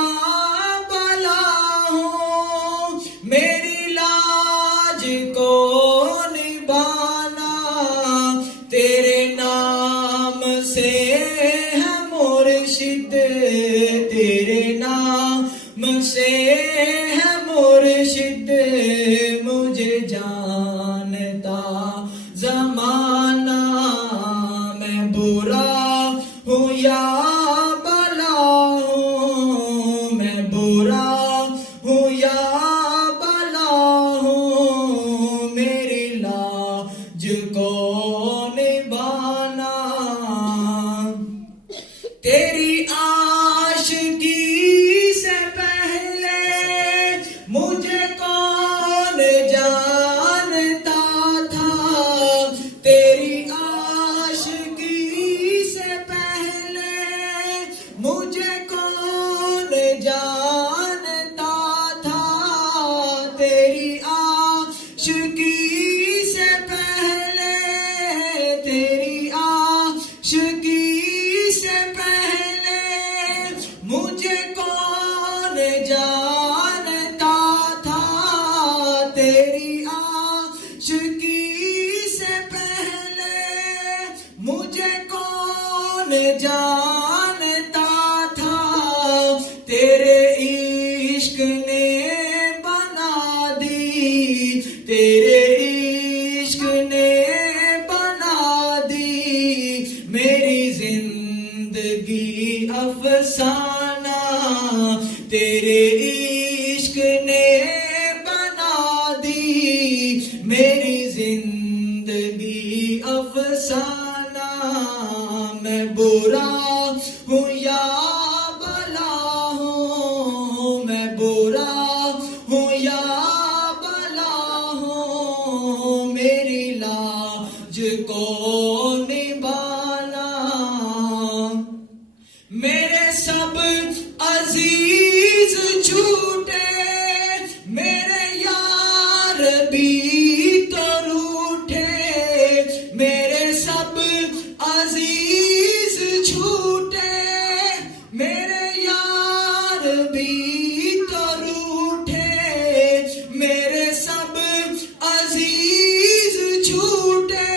یا بلا ہوں میری لاج کو نبھانا، تیرے نام سے ہے مرشد، تیرے نام سے ہے مرشد، مجھے جانتا زمانہ، میں برا ہوں یا بلا ہوں، میں برا ہوں یا بلا ہوں، میری لاج کو نبھانا، تیری عاشقی سے پہلے مجھے کون جانتا تھا، تیری عاشقی سے پہلے مجھے کون جانتا تھا، تیری عاشقی سے پہلے، تیری عاشقی سے پہلے مجھے کون جانتا تھا، تیری عاشقی سے پہلے مجھے کون جانتا تھا، تیرے عشق نے بنا دی، تیرے عشق نے بنا دی میری زندگی افسانہ، تیرے عشق نے بنا دی میری زندگی افسانہ، میں برا ہوں یا بلا ہوں، میں برا ہوں یا بلا ہوں، میری لاج کو نبھانا، میرے سب عزیز چھوٹے، میرے یار بھی تو روٹھے، میرے سب عزیز چھوٹے، میرے یار بھی تو روٹھے، میرے سب عزیز چھوٹے،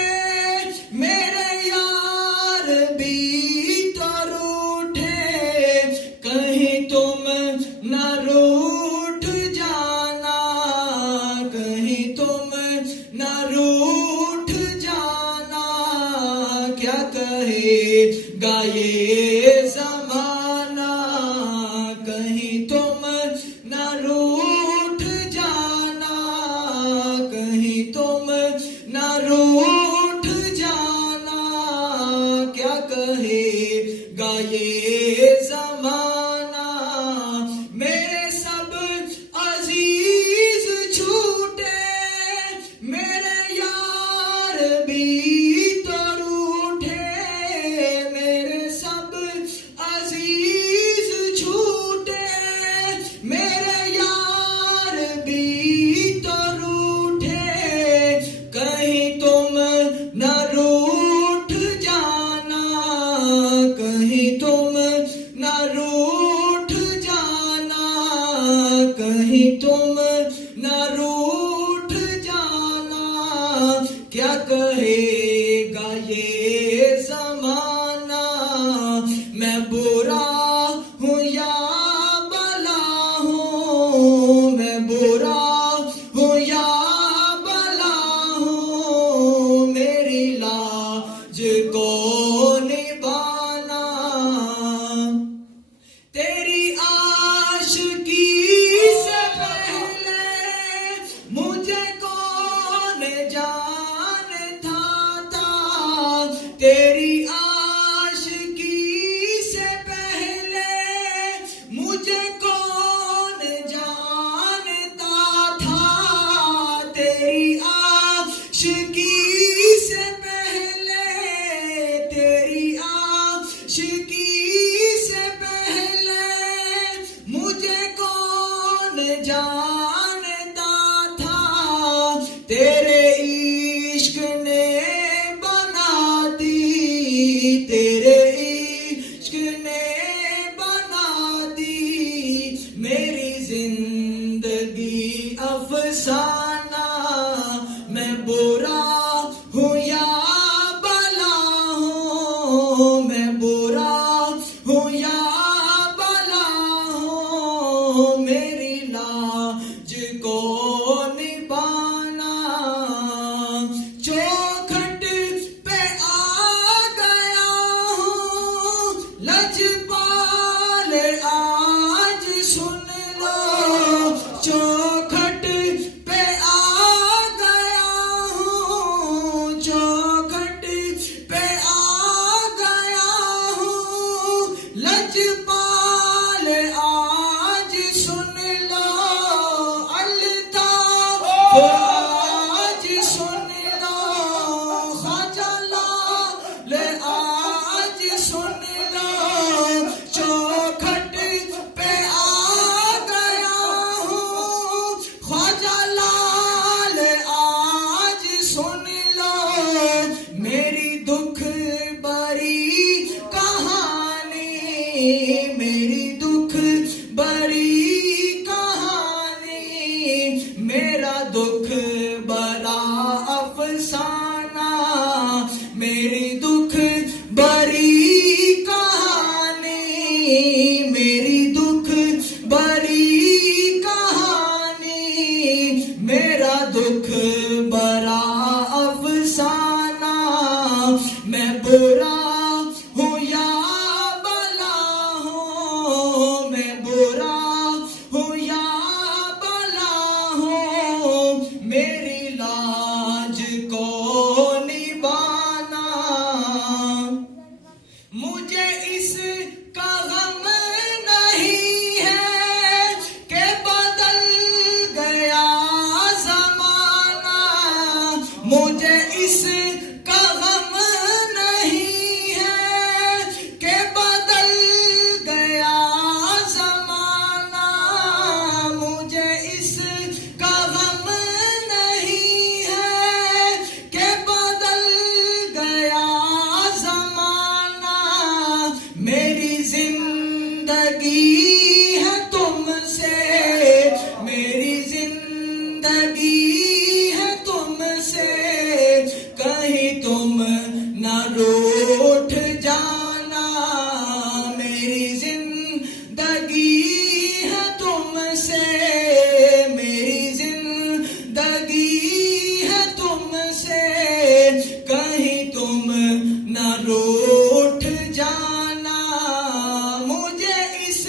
میرے یار بھی تو روٹھے، کہیں تم نہ روٹھ جانا، کہیں تم نہ روٹھ جانا، کیا کہے گا یہ زمانہ، کہیں تم نہ روٹھ جانا، کہیں تم نہ روٹھ جانا، کیا کہے گا یہ زمانہ، میرے سب عزیز چھوٹے، میرے یار بھی تو روٹھے، میرے سب عزیز چھوٹے، میرے یار بھی تو روٹھے، کہیں تم نہ روٹھ جانا، کہیں تم نہ روٹھ جانا، کہیں تم نہ روٹھ جانا، کیا کہے گا یہ زمانہ، میں برا ہوں یا بلا ہوں، میں برا ہوں یا بلا ہوں، میری لاج کو نبھانا، تیری عاشقی سے پہلے مجھے کون جانتا تھا، تیری عاشقی سے پہلے مجھے کون جانتا تھا، تیری عاشقی سے پہلے، تیری عاشقی سے پہلے مجھے کون جانتا تھا، تیرے عشق نے بنا دی، تیرے عشق نے بنا دی میری لاج کو نبھانا چوکھٹ پہ آ گیا ہوں لجپال آج سن لو چوکھٹ پہ آ گیا ہوں چوکھٹ پہ آ گیا ہوں لجپال آج سن لو الطاف آج سن لو خواجہ لال آج سن لو چوکھٹ پہ آ گیا ہوں خواجہ لال آج سن لو میری دکھ بری کہانی میری دکھ بری کہانی میرا دکھ بڑا افسانہ میری دکھ بری کہانی میری دکھ بری کہانی میرا دکھ بڑا افسانہ میں برا ہوں یا بلا ہوں میں برا ہوں یا بلا ہوں میری لاج کو نبھانا مجھے اس کا غم نہیں ہے کہ بدل گیا زمانہ مجھے اس کا غم نہیں ہے کہ بدل گیا زمانہ مجھے اس کا غم نہیں ہے کہ بدل گیا زمانہ میری زندگی ہے تم سے میری زندگی ہے تم سے کہیں تم نہ روٹھ جانا میری زندگی ہے تم سے میری زندگی ہے تم سے کہیں تم نہ روٹھ جانا مجھے اس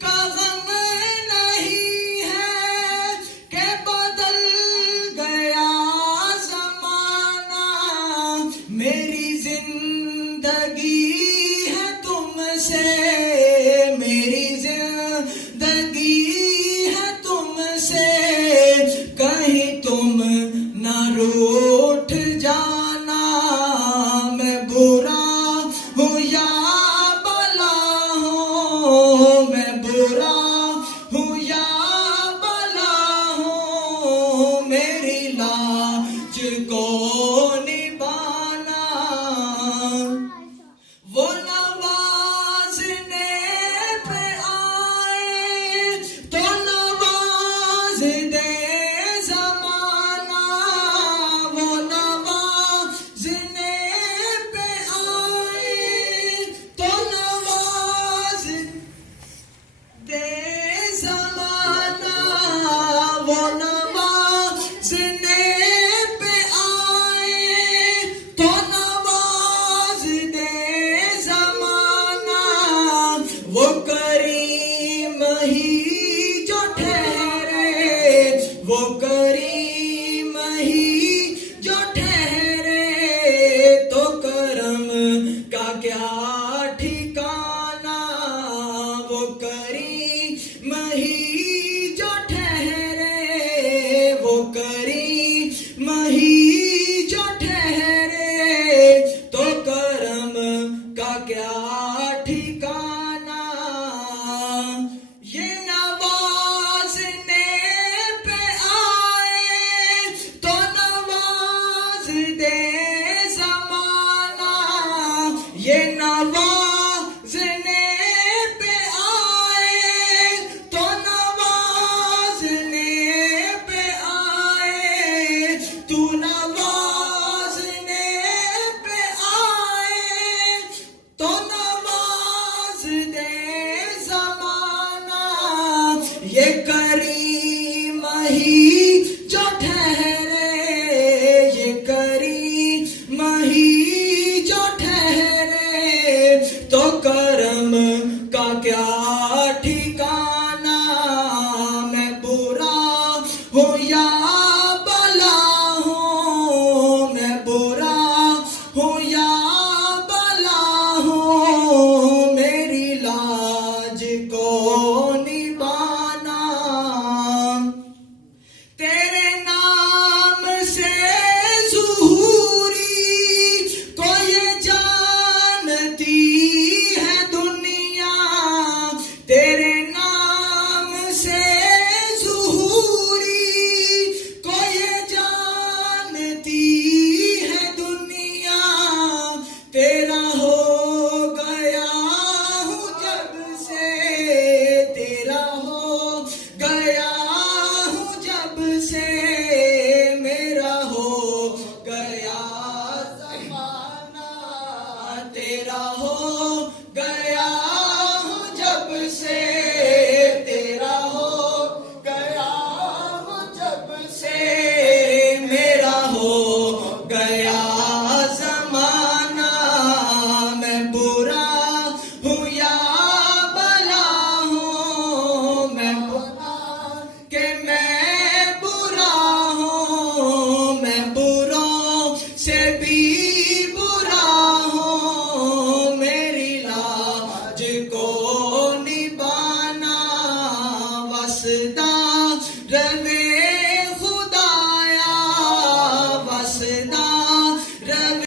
کا غم نہیں ہے کہ بدل گیا زمانہ میری زندگی ہے تم سے میری زندگی ہے تم سے کہیں تم نہ روٹھ جانا میں برا ہوں یا بلا ہوں میں برا ہوں یا بلا ہوں میری لاج کو نبھانا وہ نوازنے پہ آئے تو نواز دے زمانہ وہ نوازنے پہ آئے تو نواز دے زمانہ وہ نوازنے پہ آئے تو نواز دے زمانہ وہ کریم ہی جو ٹھہرے وہ کریم ہی جو ٹھہرے تو کرم کا کیا ٹھکانہ وہ کریم ہی